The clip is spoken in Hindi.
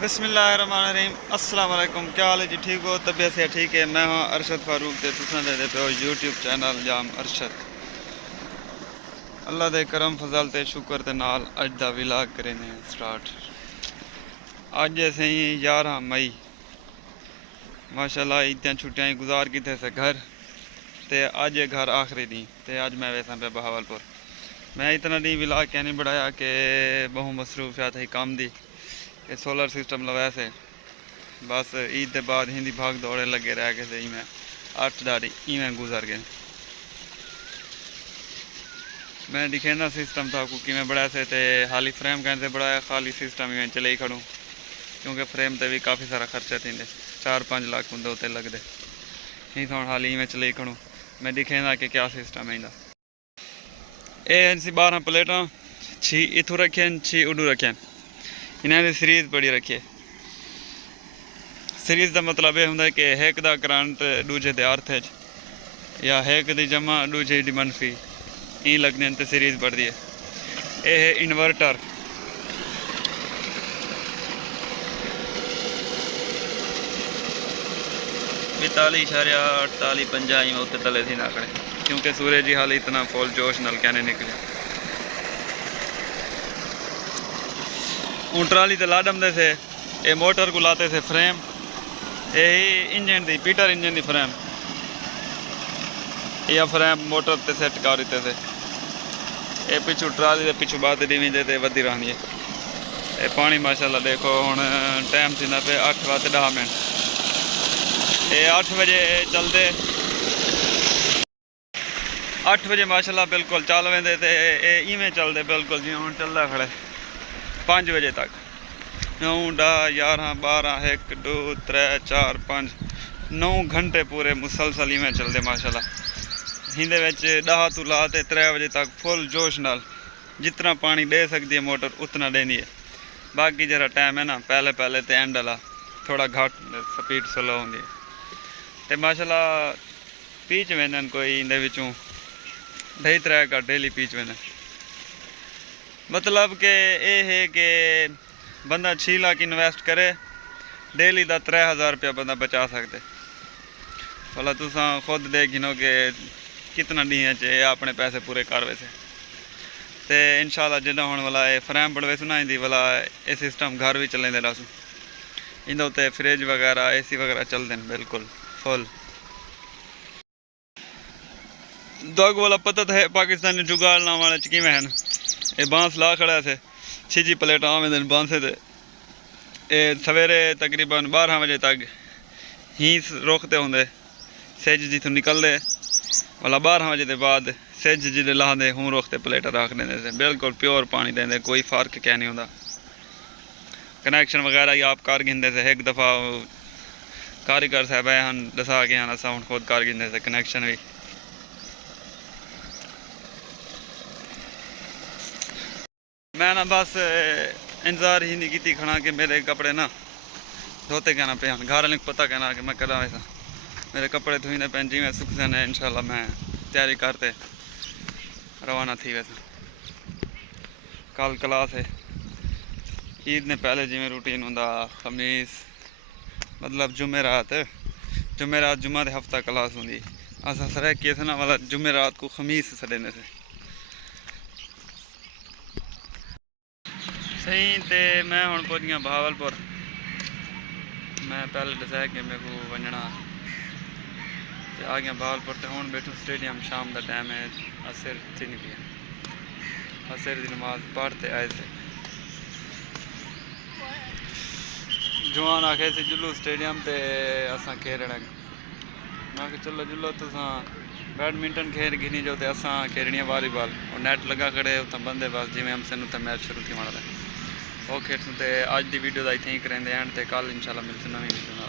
बिस्मिल्लाहिर्रहमानिर्रहीम। अस्सलाम वालेकुम। क्या हाल है जी? ठीक हो? तबीयत से ठीक है? मैं हाँ अरशद फारूक ते तुसां दे पे यूट्यूब चैनल जाम अरशद। अल्लाह दे करम फजल ते शुक्र ते नाल अज दा विलाग करेने स्टार्ट। अज असें 11 मई माशाल्लाह इतनी छुट्टियां गुजार किते से घर ते अज घर आखिरी दिन ते अज मैं वैसा पे बहावलपुर। मैं इतना दिन विलाग क्या नहीं बढ़ाया कि बहु मसरूफियात ही काम दी कि सोलर सिस्टम लवाया से बस ईद के बाद हिंदी भाग दौड़े लगे रह गए थे। मैं 8 दाड़ी इवें गुजर गए। मैं दिखे ना सिस्टम था कि मैं बढ़ाया से ते हाली फ्रेम कहते बढ़ाया खाली सिस्टम इवें चले ही खड़ूँ क्योंकि फ्रेम ते भी काफ़ी सारा खर्चा थी 4-5 लाख होंगे उत्ते लगते ही थोड़ा हाली इवें चले ही खड़ूँ। मैं दिखे ना कि क्या सिस्टम है इनका। ये सी 12 प्लेटा 6 इथू रखे 6 उडू रखे इन्हें सीरीज बड़ी रखी। सीरीज का मतलब यह होंगे कि एक का करंट दूजे के अर्थ या एक की जमा दूजे की मनफी ई लगने तो सीरीज बढ़ती है। यह है इन्वर्टर। बताली इशारिया 48-50 में उत्ते तले थी ना खड़े क्योंकि सूरज की हाल इतना फुल जोश नल क्या नहीं निकले। हूँ ट्राली तो ला दमदे से ये मोटर को लाते थे फ्रेम यही इंजन दी पीटर इंजन की फ्रेम या फ्रेम मोटर ते सेट कर देते थे। ये पिछू ट्राली के पिछू बात डिवी दे वधी रहनी है। ये पानी माशाल्लाह देखो हूँ टाइम थी पे 8:10। ये 8 बजे चलते 8 बजे माशाल्लाह बिल्कुल चल वेंदे ते इवें चलते बिल्कुल जी हूँ चलता खड़े 5 बजे तक 9, 10, 11, 12, 1, 2, 3, 4, 5 9 घंटे पूरे मुसलसल इवें चलते माशाल्लाह। हिंदे 10 तो ला 3 बजे तक फुल जोश नाल जितना पानी दे सकती है मोटर उतना देनी है। बाकी जरा टाइम है ना पहले तो एंड वाला थोड़ा घट स्पीड स्लो होंगी तो माशाल्लाह पीच वेंदन कोई इंदे विचों 2-3 का डेली पीच वेंदन। मतलब कि ये है कि बंदा 6 लाख इन्वेस्ट करे डेली का 3000 रुपया बंदा बचा सकते। भला तुसा खुद देख गिनो कि कितना डी च अपने पैसे पूरे कर वैसे तो इंशाल्लाह जिदा होने वाला है फ्रेम बढ़वे सुना इंदी वाला ये सिस्टम घर भी चलेंदे रहसू। इंदे उत्ते फ्रिज वगैरह AC वगैरह चलते हैं बिल्कुल फुल। दग वाला पता तो है पाकिस्तानी जुगाड़ ना वाले किमें हैं। ये बांस ला खड़ा से 6 प्लेट आवे दिन बांसे थे ये सवेरे तकरीबन 12 बजे तक ही रोकते होंगे सेज जितों निकलते वाला 12 बजे के बाद सेज जिदे लाते हूँ रोकते प्लेट रख देंगे बिल्कुल प्योर पानी देंगे कोई फर्क क्या नहीं होता। कनैक्शन वगैरह ही आप कर गिनते से एक दफ़ा कारीगर साहब हैं दसा के हैं असा हूँ खुद कर गिनते से कनैक्शन भी। मैं ना बस इंतजार ही नहीं की खड़ा कि मेरे कपड़े ना धोते कहना पे घर वाले को पता कहना कि मैं करा वैसा मेरे कपड़े धोने पैन जी में सुख से इंशाल्लाह मैं तैयारी करते रवाना थी। वैसे कल क्लास है ईद ने पहले जिमें रूटीन होंदा खमीस मतलब जुमेरात जुम्मा के हफ्ता क्लास होंगी असा सर किए थे ना वाला जुमेरात को खमीस सड़ेने से सही। तो मैं हूँ पहुँच गया बहावलपुर। मैं पहले दसाया कि मेरे को वजना तो आ गया बहावलपुर तो हूँ बैठू स्टेडियम शाम का टाइम है असर थी नहीं पिया असर की नमाज पढ़ते आए थे। जवान आखे से जुलू स्टेडियम पे असा खेलना मैं चलो जुलो तुसा बैडमिंटन खेल गिनी जो तो असा खेलनी वॉलीबॉल और नेट लगा खड़े उतना बंदे बस जिमें हमसे उतना मैच शुरू थी माड़ा वो खेल तो अज की वीडियो का इतने ही करेंगे एंड कल इंशाल्लाह मिलते नवी वीडियो।